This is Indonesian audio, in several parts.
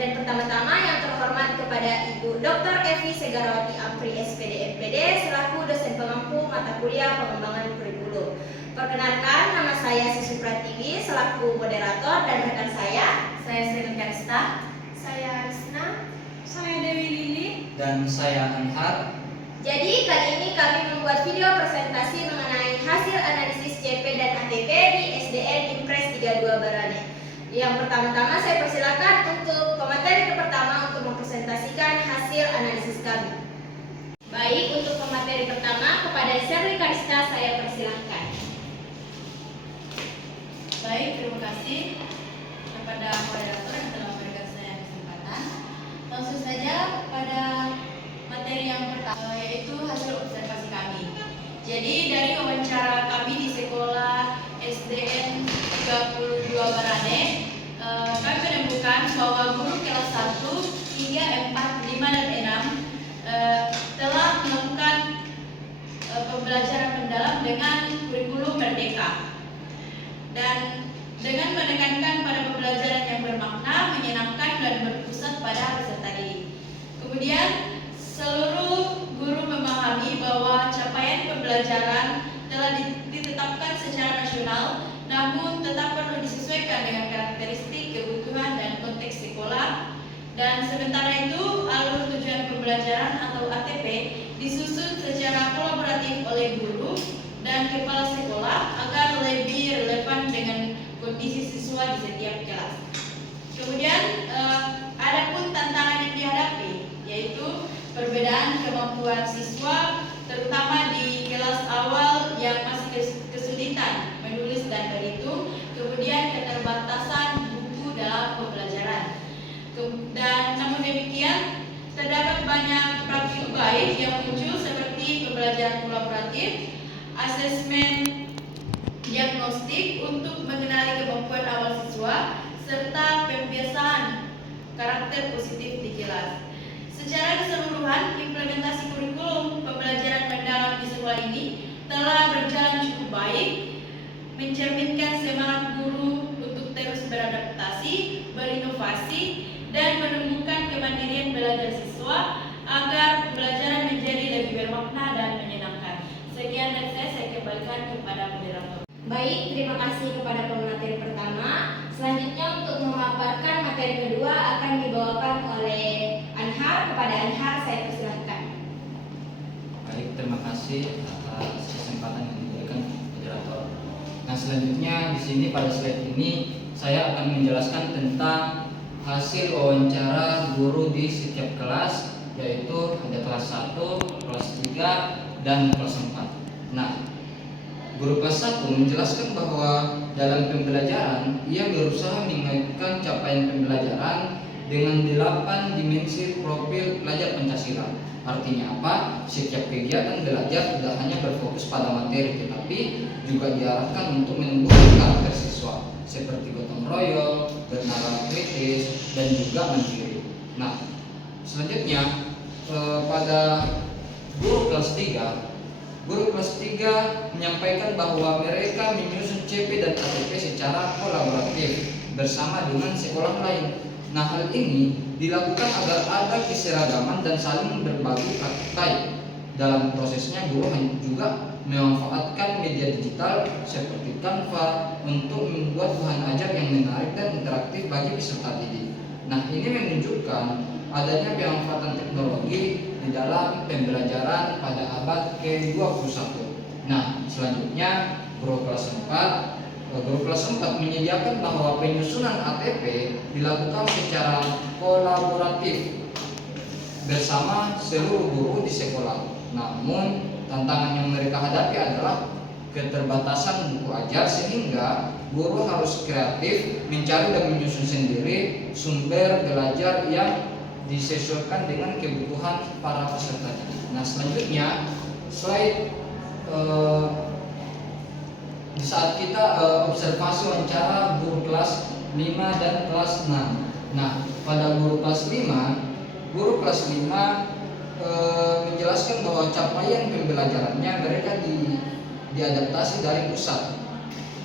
Dan pertama-tama yang terhormat kepada Ibu Dr. Evi Segarawati Ampri SPD MPD selaku dosen pengampu mata kuliah pengembangan kurikulum. Perkenalkan, nama saya Susi Pratiwi selaku moderator dan rekan saya Sri Karista, saya Arisna, saya Dewi Lili, dan saya Anhar. Jadi kali ini kami membuat video presentasi mengenai hasil analisis CP dan ATP di SDN Impres 32 Barane. Yang pertama-tama saya persilakan untuk pemateri pertama untuk mempresentasikan hasil analisis kami. Baik, untuk pemateri pertama kepada Sri Karista saya persilahkan. baik, terima kasih kepada moderator yang telah memberikan saya kesempatan. Langsung saja pada materi yang pertama, yaitu hasil observasi kami. Jadi dari wawancara kami di sekolah SDN 32 Barane, kami menemukan bahwa guru kelas 1 hingga 4, 5, dan 6 telah melakukan pembelajaran mendalam dengan kurikulum merdeka dan dengan menekankan pada pembelajaran yang bermakna, menyenangkan, dan berpusat pada peserta didik. Kemudian seluruh guru memahami bahwa capaian pembelajaran telah ditetapkan secara nasional, namun tetap perlu disesuaikan dengan karakteristik, kebutuhan, dan konteks sekolah. Dan sementara itu, alur tujuan pembelajaran atau ATP disusun secara kolaboratif oleh guru dan kepala sekolah agar lebih relevan dengan kondisi siswa di setiap kelas. Kemudian ada pun tantangan yang dihadapi, yaitu perbedaan kemampuan siswa, terutama di kelas awal yang masih kesulitan menulis dan berhitung, kemudian keterbatasan buku dalam pembelajaran. Dan namun demikian, terdapat banyak praktik baik yang muncul seperti pembelajaran kolaboratif, asesmen diagnostik untuk mengenali kemampuan awal siswa, serta pembiasaan karakter positif di kelas. Secara keseluruhan, implementasi kurikulum pembelajaran mendalam di sekolah ini telah berjalan cukup baik, mencerminkan semangat guru untuk terus beradaptasi, berinovasi, dan menemukan kemandirian belajar siswa agar pembelajaran menjadi lebih bermakna dan menyenangkan. Sekian dari saya kembalikan kepada moderator. Baik, terima kasih kepada pemateri pertama. Selanjutnya untuk memaparkan materi kedua akan dibawakan oleh Anhar. Kepada Anhar saya persilahkan. Baik, terima kasih atas kesempatan yang diberikan moderator. Nah, selanjutnya di sini pada slide ini saya akan menjelaskan tentang hasil wawancara guru di setiap kelas, yaitu ada kelas 1, kelas 3, dan kelas 4. Nah, guru kelas 1 menjelaskan bahwa dalam pembelajaran ia berusaha mengaitkan capaian pembelajaran dengan 8 dimensi profil pelajar Pancasila. Artinya apa? Setiap kegiatan belajar tidak hanya berfokus pada materi, tetapi juga diarahkan untuk menumbuhkan karakter siswa seperti gotong royong, bernalar kritis, dan juga mandiri. Nah, selanjutnya pada guru kelas 3, guru kelas 3 menyampaikan bahwa mereka menyusun CP dan ATP secara kolaboratif bersama dengan sekolah lain. Nah, hal ini dilakukan agar ada keseragaman dan saling berbagi praktik. Dalam prosesnya, guru juga memanfaatkan media digital seperti Canva untuk membuat bahan ajar yang menarik dan interaktif bagi peserta didik. Nah, ini menunjukkan adanya pemanfaatan teknologi di dalam pembelajaran pada abad ke-21. Nah, selanjutnya guru kelas 4 menyediakan bahwa penyusunan ATP dilakukan secara kolaboratif bersama seluruh guru di sekolah. Namun, tantangan yang mereka hadapi adalah keterbatasan buku ajar, sehingga guru harus kreatif mencari dan menyusun sendiri sumber belajar yang disesuaikan dengan kebutuhan para peserta. Nah, selanjutnya slide di saat kita observasi wawancara guru kelas 5 dan kelas 6. Nah, pada guru kelas 5 menjelaskan bahwa capaian pembelajarannya mereka diadaptasi dari pusat.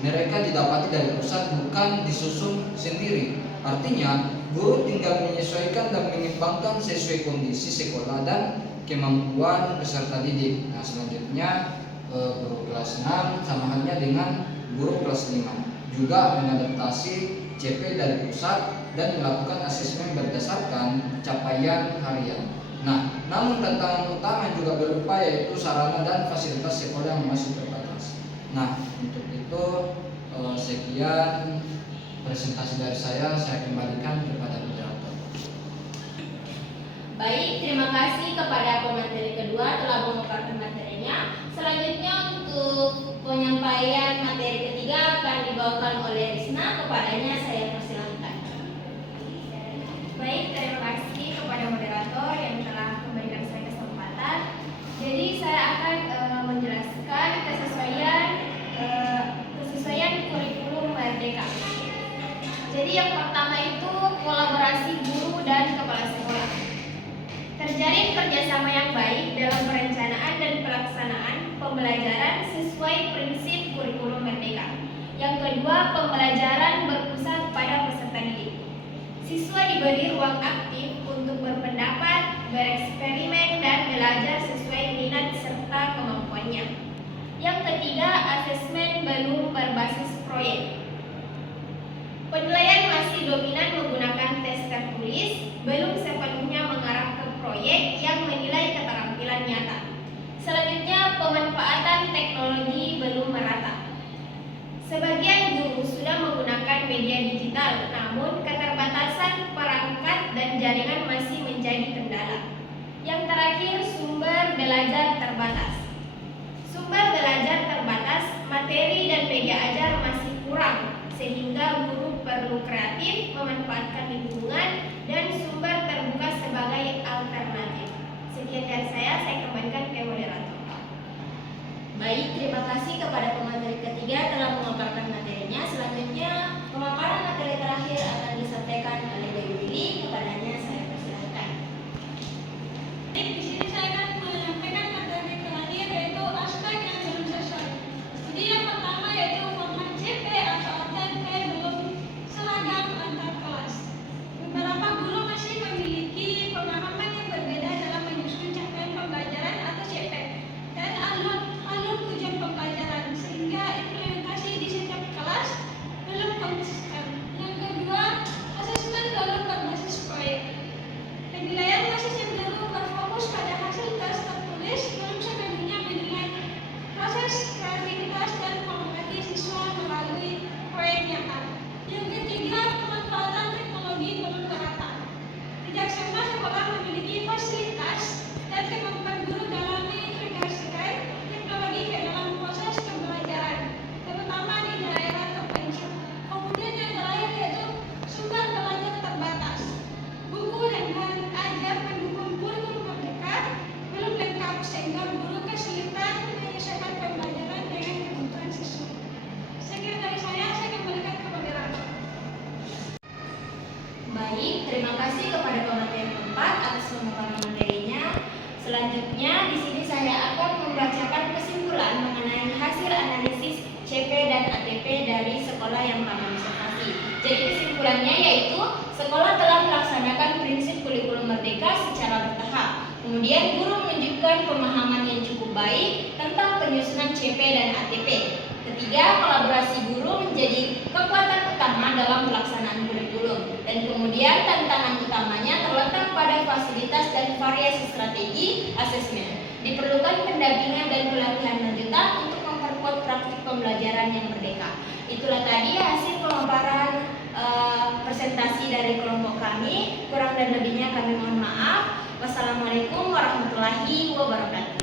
Mereka didapati dari pusat, bukan disusun sendiri. Artinya, guru tinggal menyesuaikan dan menyimbangkan sesuai kondisi sekolah dan kemampuan peserta didik. Nah, selanjutnya guru kelas 6 sama halnya dengan guru kelas 5 juga mengadaptasi CP dari pusat dan melakukan asesmen berdasarkan capaian harian. Nah, namun tantangan utama juga berupa yaitu sarana dan fasilitas sekolah yang masih terbatas. Nah, untuk itu sekian presentasi dari saya kembalikan kepada moderator. Baik, terima kasih kepada pemateri kedua telah memaparkan materinya. Selanjutnya untuk penyampaian materi ketiga akan dibawakan oleh Risna. Kepadanya saya persilahkan. Baik, terima kasih kepada moderator yang telah memberikan saya kesempatan. Jadi saya akan menjelaskan kesesuaian kurikulum Merdeka. Jadi yang pertama itu kolaborasi guru dan kepala sekolah. Terjalin kerjasama yang baik dalam perencanaan dan pelaksanaan pembelajaran sesuai prinsip kurikulum Merdeka. Yang kedua, pembelajaran berpusat pada peserta didik. Siswa diberi ruang aktif untuk berpendapat, bereksperimen, dan belajar sesuai minat serta kemampuannya. Yang ketiga, asesmen belum berbasis proyek. Penilaian masih dominan menggunakan tes tertulis, belum sepenuhnya mengarah ke proyek yang menilai keterampilan nyata. Selanjutnya, pemanfaatan teknologi belum merata. Sebagian guru sudah menggunakan media digital, namun keterbatasan perangkat dan jaringan masih menjadi kendala. Yang terakhir, sumber belajar terbatas. Sumber belajar terbatas, materi dan media ajar masih kurang, sehingga guru perlu kreatif memanfaatkan lingkungan dan sumber terbuka sebagai alternatif. Sekian dari saya kembalikan ke moderator. Baik, terima kasih kepada pemateri ketiga telah memaparkan materinya. Selanjutnya, pemaparan materi terakhir akan disampaikan oleh Dewi Willy. Kepadanya saya persilahkan. Di sini saya akan menyampaikan materi terakhir yaitu aspek yang belum sesuai. Jadi yang pertama yaitu format CP atau ATP belum seragam antar kelas. Beberapa guru masih memiliki pemahaman yang berbeda dalam menyusun capaian pembelajaran atau CP dan alur tujuan pembelajaran, sehingga implementasi di setiap kelas belum konsisten. Yang kedua, asesmen belum berbasis proyek. Penilaian masih cenderung berfokus pada hasil tes tertulis, belum sepenuhnya menilai proses kreativitas dan kompetisi siswa melalui proyek nyata. Yang ketiga, pemanfaatan teknologi belum merata. Tidak semua sekolah memiliki fasilitas dan kemampuan guru dalam mengintegrasikan teknologi ke dalam proses pembelajaran, terutama di daerah terpencil. Kemudian yang terakhir yaitu sumber belajar terbatas. Buku dan bahan ajar pendukung kurikulum Merdeka belum lengkap sehingga guru kesulitan menyelesaikan pembelajaran dengan kebutuhan siswa. Sekian dari saya kembalikan ke moderator. Baik, terima kasih kepada pemateri keempat atas pemaparan materinya. Selanjutnya, di sini saya akan membacakan kesimpulan mengenai hasil analisis CP dan ATP dari sekolah yang ramah observasi. Jadi kesimpulannya yaitu sekolah telah melaksanakan prinsip kurikulum Merdeka secara bertahap. Kemudian guru menunjukkan pemahaman yang cukup baik tentang penyusunan CP dan ATP. Ketiga, kolaborasi guru menjadi kekuatan utama dalam pelaksanaan kurikulum. Dan kemudian tantangan utamanya terletak pada fasilitas dan variasi strategi asesmen. Diperlukan pendampingan dan pelatihan lanjutan untuk memperkuat praktik pembelajaran yang merdeka. Itulah tadi hasil pemaparan presentasi dari kelompok kami. Kurang dan lebihnya kami mohon maaf. Wassalamualaikum warahmatullahi wabarakatuh.